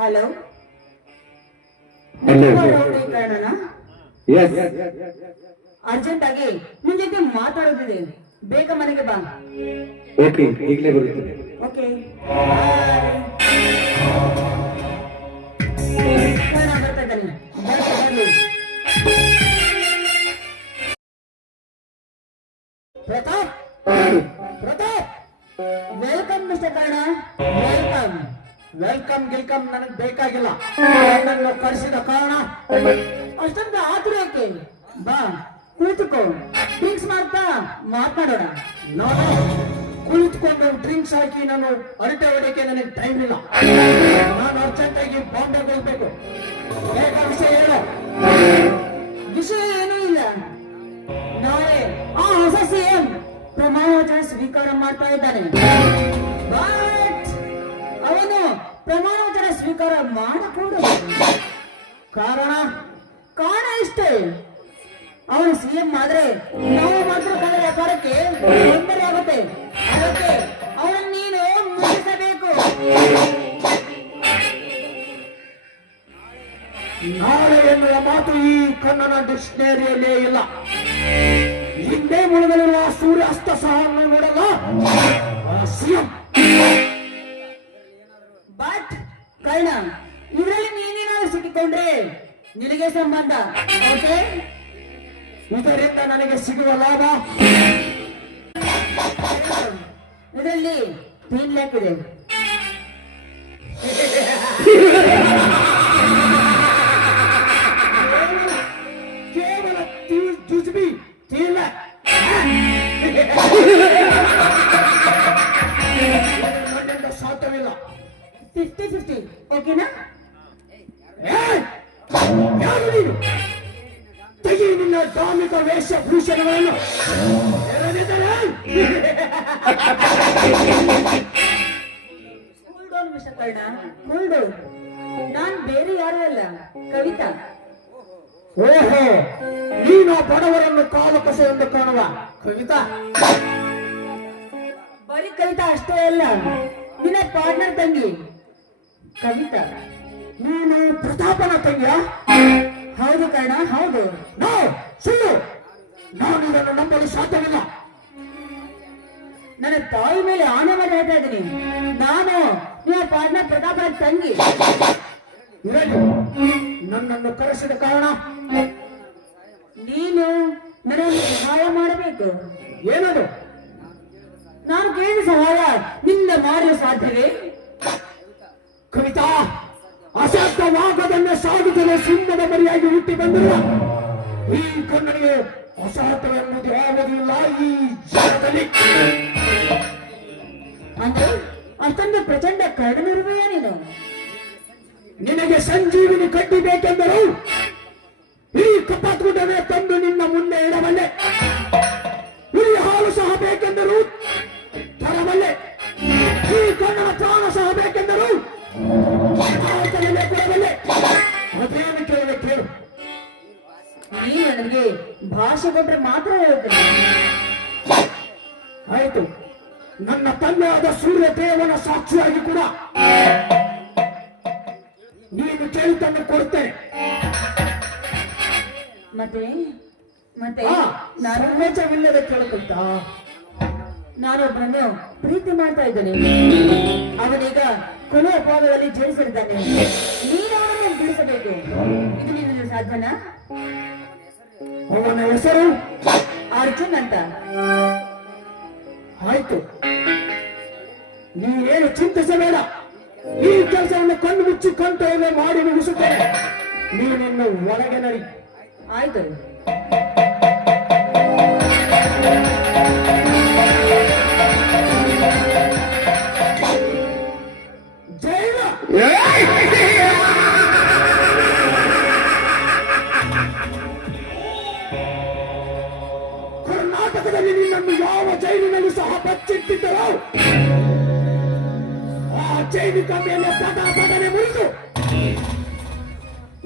Hello, Hello. ಕಾರಣನಾ? Yes. Urgent ಆಗಿ ನಿನ್ ಜೊತೆ ಮಾತಾಡೋದಿದೆ, ಬೇಗ ಮನೆಗೆ ಬಾ. ಓಕೆ, ಈಗಲೇ ಬರುತ್ತೇನೆ. ಓಕೆ, ಬರ್ತಾ ಇದ್ದಾನೆ. ಬರ್ಲಿ. ಪ್ರತಾಪ್, ಪ್ರತಾಪ್, ವೆಲ್ಕಮ್ ಮಿಸ್ಟರ್ ಕಾರಣ. ವೆಲ್ಕಮ್. ವೆಲ್ಕಮ್ ಗಿಲ್ಕಮ್ ನನಗೆ ಬೇಕಾಗಿಲ್ಲ. ನನ್ನನ್ನು ಕರೆಸಿದ ಕಾರಣ ಅಷ್ಟೊಂದು ಆತುರ ಯಾಕೆ? ಬಾ ಕೂತ್ಕೋ, ಡ್ರಿಂಕ್ಸ್ ಮಾಡ್ತಾ ಮಾತಾಡೋಣ. ನಾನು ಕುಳಿತುಕೊಂಡು ಡ್ರಿಂಕ್ಸ್ ಹಾಕಿ ನಾನು ಅರಟೆ ಹೊಡೆಯಕ್ಕೆ ನನಗೆ ಟೈಮ್ ಇಲ್ಲ. ನಾನು ಅರ್ಜೆಂಟ್ ಆಗಿ ಬಾಂಬೆ ಹೋಗ್ಬೇಕು. ಬೇಗ ವಿಷಯ ಹೇಳು. ವಿಷಯ ಏನೂ ಇಲ್ಲ. ನಾಳೆ ಆ ಹೊಸ ಸಿಎಂ ಪ್ರಮಾಣ ವಚನ ಸ್ವೀಕಾರ ಮಾಡ್ತಾ ಇದ್ದಾನೆ. ಬಟ್ ಅವನು ಪ್ರಮಾಣ ವಚನ ಸ್ವೀಕಾರ ಮಾಡಕೂಡದು. ಕಾರಣ ಕಾರಣ ಇಷ್ಟೇ, ಅವನು ಸಿಎಂ ಆದ್ರೆ ನಾವು ಮಾತ್ರ ಕನ್ನಡ ವ್ಯಾಪಾರಕ್ಕೆ ತೊಂದರೆ ಆಗುತ್ತೆ. ಅದಕ್ಕೆ ಅವನನ್ನು ನೀನು ಮುಗಿಸಬೇಕು. ನಾಳೆ ಎನ್ನುವ ಮಾತು ಈ ಕನ್ನಡ ಡಿಕ್ಷನರಿಯಲ್ಲೇ ಇಲ್ಲ. ಹಿಂದೆ ಮುಳುಗಲಿರುವ ಸೂರ್ಯಾಸ್ತ ಸಹ ನೋಡಲ್ಲ ಸಿಎಂ. ಬಟ್ ಕರ್ಣ, ಇದರಲ್ಲಿ ನೀನೇನಾದ್ರು ಸಿಕ್ಕಿಕೊಂಡ್ರೆ ನಿನಗೆ ಸಂಬಂಧ. ಓಕೆ, ಇದರಿಂದ ನನಗೆ ಸಿಗುವ ಲಾಭ ಇದರಲ್ಲಿ ತಿನ್ಲಿಕ್ಕಿದೆ. ಕೇವಲ ಜುಜುಬಿ ತೀಲ ಸಾಧ್ಯವಿಲ್ಲ. 50-50 ಓಕೆನಾ? ಯಾರು ನೀನು? ತೆಗಿ ನಿನ್ನ ಧಾರ್ಮಿಕ ವೇಷಭೂಷಣಗಳನ್ನು. Cool down mister Karna, cool down. ನಾನ್ ಬೇರೆ ಯಾರು ಅಲ್ಲ, ಕವಿತಾ. ಓಹೋ, ನೀನು ಬಡವರನ್ನು ಕಾಲು ಕಸೆ ಎಂದು ಕಾಣುವ ಕವಿತಾ. ಬರೀ ಕವಿತಾ ಅಷ್ಟೇ ಅಲ್ಲ, ನಿನ್ನ ಪಾರ್ಟ್ನರ್ ತಂಗಿ ಕವಿತಾ. ನೀನು ಪ್ರತಾಪನ ತಂಗಿಯ? ಹೌದು ಕರ್ಣ, ಹೌದು. ನೋ, ಸುಳ್ಳು. ನಾನು ಇದನ್ನು ನಂಬಲು ಸಾಧ್ಯವಿಲ್ಲ. ನನ್ನ ತಾಯಿ ಮೇಲೆ ಆನೆ ಮೇಲೆ ಹೇಳ್ತಾ ಇದ್ದೀನಿ. ನಾನು ನಿಮ್ಮ ಪಾರ್ಟ್ನರ್ ಪ್ರತಾಪನ ತಂಗಿ. ಇರಲಿ, ನನ್ನನ್ನು ಕರೆಸಿದ ಕಾರಣ ನೀನು ನನಗೆ ಸಹಾಯ ಮಾಡಬೇಕು. ಏನದು? ನಾನು ಕೇಳಿದ ಸಹಾಯ ನಿನ್ನ ಮಾಡಲು ಸಾಧ್ಯವೇ? ಕವಿತಾ, ಅಸಾಧ್ಯವಾಗದನ್ನೇ ಸಾಧಿಸಲು ಸಿಂಹದ ಮರಿಯಾಗಿ ಹುಟ್ಟಿ ಬಂದಿರುವ ಈ ಕನ್ನಡಿಗೆ ಅಸಾಧ್ಯವೆಂಬುದು ಯಾವುದಿಲ್ಲ ಈ ಜಗದಲ್ಲಿ. ಅಂದ್ರೆ ಅಷ್ಟೊಂದು ಪ್ರಚಂಡ ಕಡಿಮೆರುವೆಯಾ ನೀನು? ನಿನಗೆ ಸಂಜೀವಿನಿ ಕಡ್ಡಿ ಬೇಕೆಂದರು ಈ ಕಪಾತ್ಗುಡ್ಡವೇ ತಂದು ನಿನ್ನ ಮುಂದೆ ಇಡಬಲ್ಲೆ. ಹುಲಿ ಹಾಲು ಸಹ ಬೇಕೆಂದರು ತರಬಲ್ಲೆ. ಈ ಕನ್ನಡ ಪ್ರಾಣ ಸಹ ಬೇಕೆಂದರು ಕೊಡಬಲ್ಲೆ. ಅದೇನು ಕೇಳಿದೆ ಕೇಳು. ನೀನು ನನಗೆ ಭಾಷೆ ಕೊಟ್ರೆ ಮಾತ್ರ ಹೇಳ್ತೇನೆ. ಆಯಿತು, ನನ್ನ ತಂದೆಯಾದ ಸೂರ್ಯ ದೇವನ ಸಾಕ್ಷಿಯಾಗಿ ಕೂಡ ನೀನು ಕೇಳಿದ್ದನ್ನು ಕೊಡ್ತೇನೆ. ಮತ್ತೆ ಮತ್ತೆ ನಾನು ಮೆಚ್ಚವಿಲ್ಲದೆ ಕೇಳ್ಕೊಂತ. ನಾನೊಬ್ಬನನ್ನು ಪ್ರೀತಿ ಮಾಡ್ತಾ ಇದ್ದೇನೆ. ಅವನೀಗ ಕೊನೆಯ ಭಾಗದಲ್ಲಿ ಜಯಿಸಿದ್ದಾನೆ. ನೀನು ಅವನನ್ನು ಬಿಡಿಸಬೇಕು. ಇದು ನಿನ್ನ ಸಾಧ್ಯನಾ? ಅವನ ಹೆಸರು ಅರ್ಜುನ್ ಅಂತ. ಆಯ್ತು, ನೀನೇನು ಚಿಂತಿಸಬೇಡ. ಈ ಕೆಲಸವನ್ನು ಕಣ್ಣು ಮುಚ್ಚಿ ಕಂಠವೇ ಮಾಡಿ ಮುಗಿಸುತ್ತೇನೆ. ನೀನಿನ್ನು ಒಳಗೆ ನಡಿ. ಆಯ್ತು. ಜೈನ ಕರ್ನಾಟಕದಲ್ಲಿ ನಿನ್ನನ್ನು ಯಾವ ಜೈಲಿನಲ್ಲಿ ಸಹ ಬಚ್ಚಿಟ್ಟಿದ್ದರೋ ಆ ಜೈನಿಕ ಮೇಲೆ ಪದನೆ ಮುರಿದು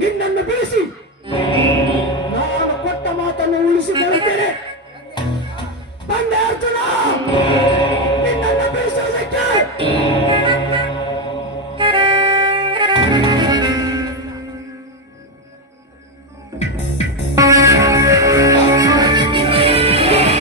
ನಿನ್ನನ್ನು ಬಿಡಿಸಿ ನಾನು ಕೊಟ್ಟ ಮಾತನ್ನು ಉಳಿಸಿಕೊಳ್ಳುತ್ತೇನೆ. ಬಂದೆ ಅರ್ಜುನ.